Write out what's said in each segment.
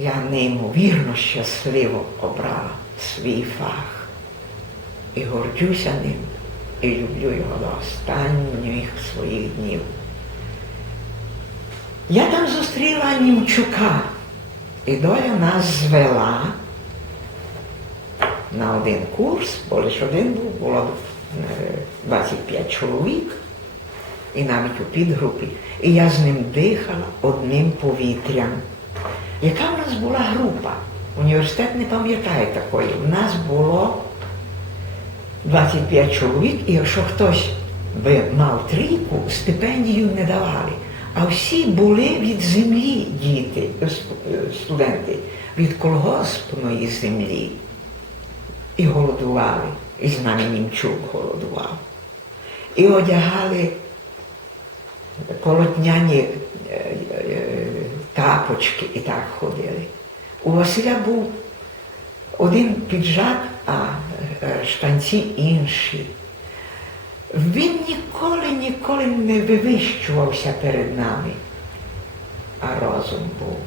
Я неймовірно щасливо обрала свій фах і горджуся ним, і люблю його до останніх своїх днів. Я там зустріла Німчука, і доля нас звела на один курс, бо лише один був, було е, 25 чоловік, і навіть у підгрупі. І я з ним дихала одним повітрям. Яка в нас була група? Університет не пам'ятає такої. У нас було 25 чоловік, і якщо хтось би мав трійку, стипендію не давали. А всі були від землі діти, е, студенти, від колгоспної землі. І голодували. І з нами Німчук голодував. І одягали полотняні е, е, тапочки і так ходили. У Василя був один піджак, а штанці інші. Він ніколи, ніколи не вивищувався перед нами, а розум був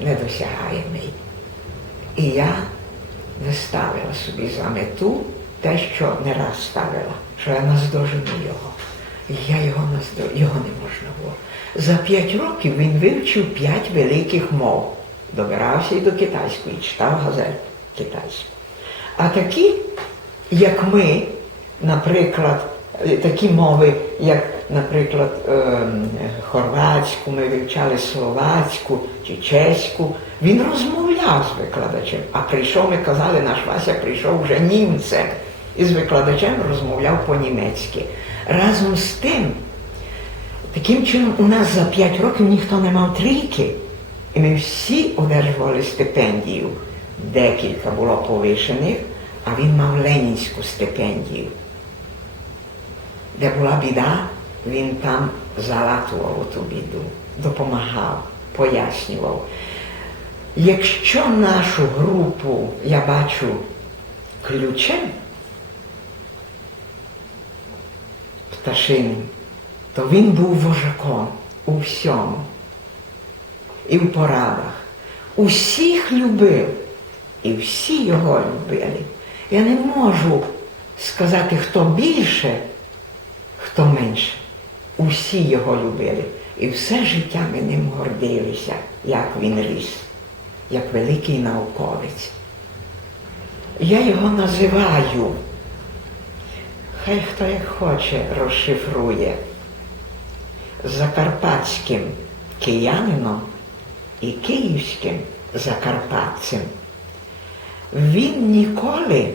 недосягаємий. І я не ставила собі за мету те, що не раз ставила, що я наздожену його. Я його наздо... його не можна було. За п'ять років він вивчив п'ять великих мов. Добирався і до китайської, читав газет китайську. А такі, як ми, наприклад, е, такі мови, як, наприклад, ем, хорватську, ми вивчали словацьку чи чеську, він розмовляв з викладачем. А прийшов, ми казали, наш Вася прийшов вже німцем. І з викладачем розмовляв по-німецьки. Разом з тим, таким чином, у нас за 5 років ніхто не мав трійки. І ми всі одержували стипендію. Декілька було повишених, а він мав ленінську стипендію. Де була біда, він там залатував ту біду, допомагав, пояснював. Якщо нашу групу я бачу ключем, пташиним, то він був вожаком у всьому і в порадах. Усіх любив, і всі його любили. Я не можу сказати, хто більше, хто менше. Усі його любили. І все життя ми ним гордилися, як він ріс, як великий науковець. Я його називаю, хай хто як хоче розшифрує, закарпатським киянином і київським закарпатцем. Він ніколи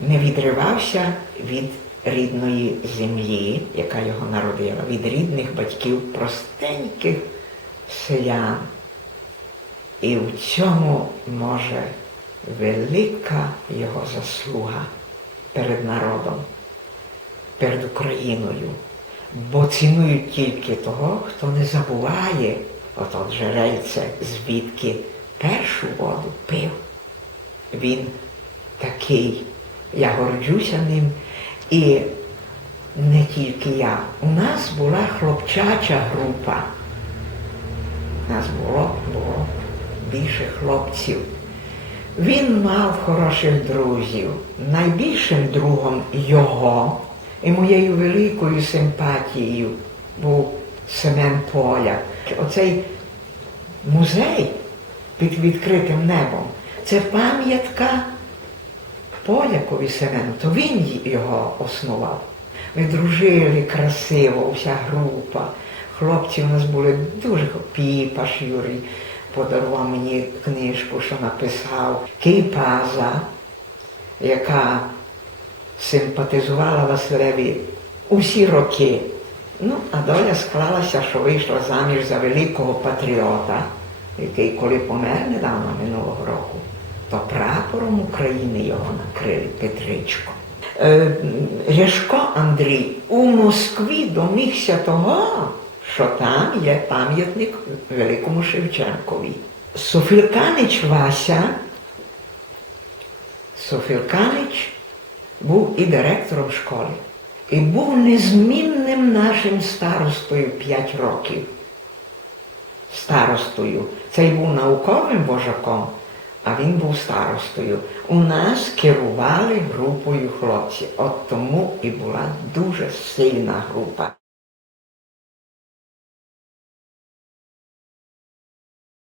не відривався від рідної землі, яка його народила, від рідних батьків, простеньких селян. І в цьому може велика його заслуга перед народом, перед Україною. Бо цінують тільки того, хто не забуває ото джерельце, звідки першу воду пив. Він такий, я горджуся ним. І не тільки я. У нас була хлопчача група. У Нас було, було більше хлопців. Він мав хороших друзів. Найбільшим другом його і моєю великою симпатією був Семен Поляк. Оцей музей під відкритим небом це пам'ятка Полякові Семену, то він його основав. Ми дружили красиво, вся група. Хлопці у нас були дуже Піпаш Юрій подарував мені книжку, що написав Кейпаза, яка симпатизувала Василеві усі роки. Ну, а доля склалася, що вийшла заміж за великого патріота, який, коли помер недавно минулого року, то прапором України його накрили Петричко. Е, Ряшко Андрій у Москві домігся того, що там є пам'ятник великому Шевченкові. Софілканич Вася, Софілканич був і директором школи, і був незмінним нашим старостою 5 років. старостою. Цей був науковим вожаком, а він був старостою. У нас керували групою хлопців. От тому і була дуже сильна група.